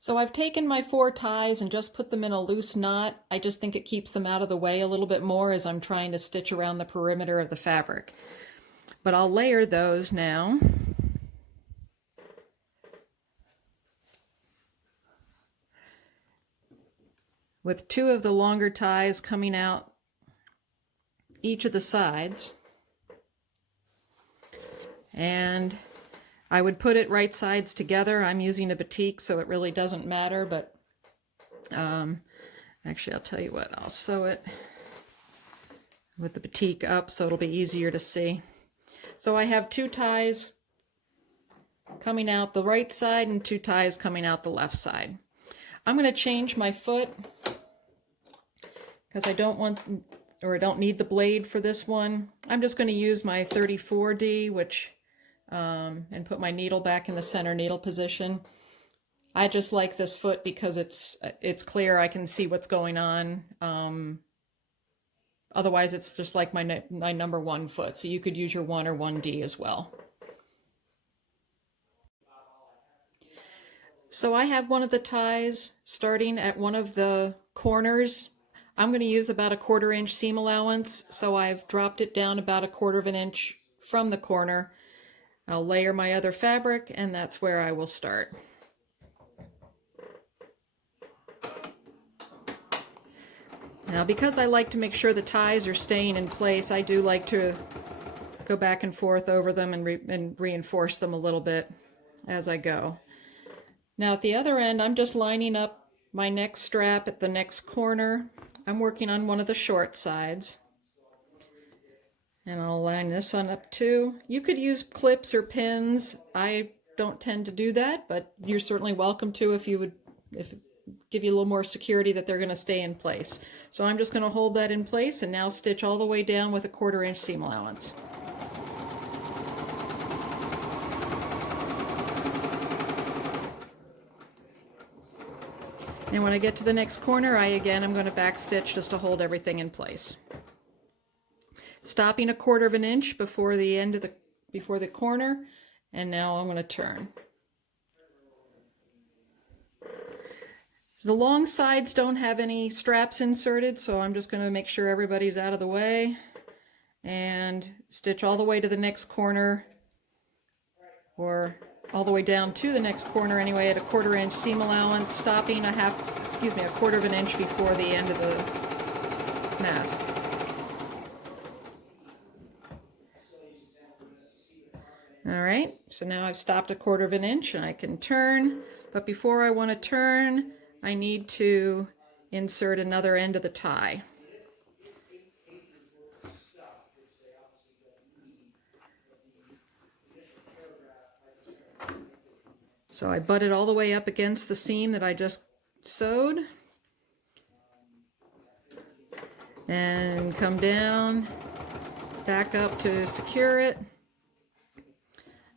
So I've taken my 4 ties and just put them in a loose knot. I just think it keeps them out of the way a little bit more as I'm trying to stitch around the perimeter of the fabric. But I'll layer those now. With 2 of the longer ties coming out each of the sides. And I would put it right sides together. I'm using a batik, so it really doesn't matter, but actually I'll tell you what, I'll sew it with the batik up so it'll be easier to see. So I have 2 ties coming out the right side and 2 ties coming out the left side. I'm going to change my foot because I don't want, or I don't need the blade for this one. I'm just going to use my 34D, which and put my needle back in the center needle position. I just like this foot because it's clear. I can see what's going on. Otherwise, it's just like my number 1 foot. So you could use your 1 or 1D as well. So I have one of the ties starting at one of the corners. I'm going to use about a 1/4 inch seam allowance. So I've dropped it down about a 1/4 of an inch from the corner. I'll layer my other fabric, and that's where I will start. Now, because I like to make sure the ties are staying in place, I do like to go back and forth over them and reinforce them a little bit as I go. Now, at the other end, I'm just lining up my next strap at the next corner. I'm working on one of the short sides. And I'll line this one up too. You could use clips or pins. I don't tend to do that, but you're certainly welcome to if it give you a little more security that they're going to stay in place. So I'm just going to hold that in place and now stitch all the way down with a 1/4 inch seam allowance. And when I get to the next corner, I'm going to back stitch just to hold everything in place. Stopping a 1/4 of an inch before the end of before the corner, and now I'm going to turn. The long sides don't have any straps inserted, so I'm just going to make sure everybody's out of the way and stitch all the way to the next corner, or all the way down to the next corner anyway, at a 1/4 inch seam allowance, stopping a 1/4 of an inch before the end of the mask. All right, so now I've stopped a 1/4 of an inch and I can turn, but before I want to turn, I need to insert another end of the tie. So I butt it all the way up against the seam that I just sewed and come down, back up to secure it,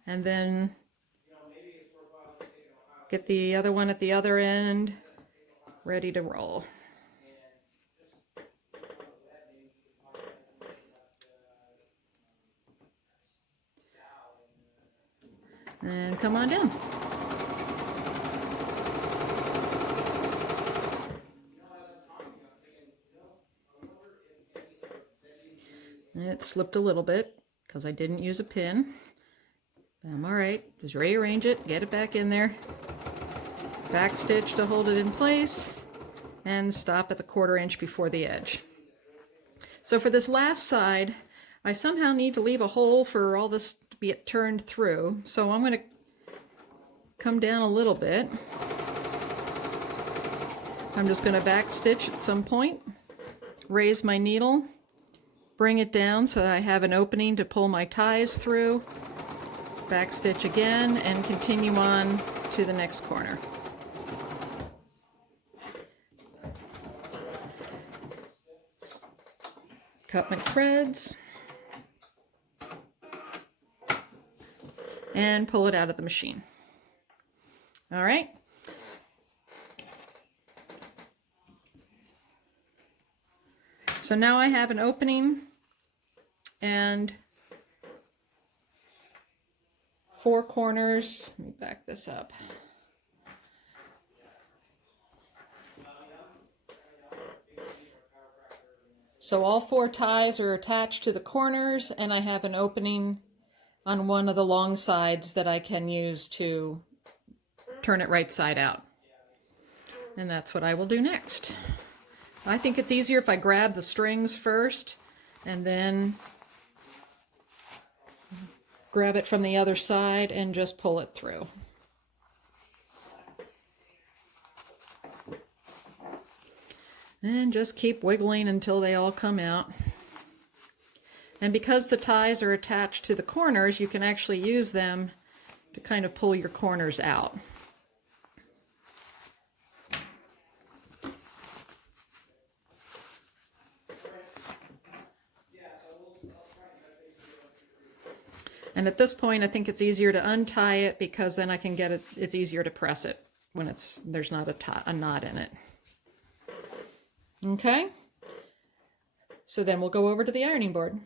and then get the other one at the other end ready to roll. And come on down. It slipped a little bit because I didn't use a pin. I'm all right. Just rearrange it, get it back in there, back stitch to hold it in place, and stop at the 1/4 inch before the edge. So for this last side, I somehow need to leave a hole for all this to be turned through. So I'm going to come down a little bit. I'm just going to back stitch at some point, raise my needle, bring it down so that I have an opening to pull my ties through, back stitch again, and continue on to the next corner. Cut my threads and pull it out of the machine. All right. So now I have an opening and 4 corners. Let me back this up. So all 4 ties are attached to the corners, and I have an opening on one of the long sides that I can use to turn it right side out. And that's what I will do next. I think it's easier if I grab the strings first and then grab it from the other side and just pull it through. And just keep wiggling until they all come out. And because the ties are attached to the corners, you can actually use them to kind of pull your corners out. And at this point, I think it's easier to untie it because then I can get it, it's easier to press it when there's not a knot in it. Okay, so then we'll go over to the ironing board.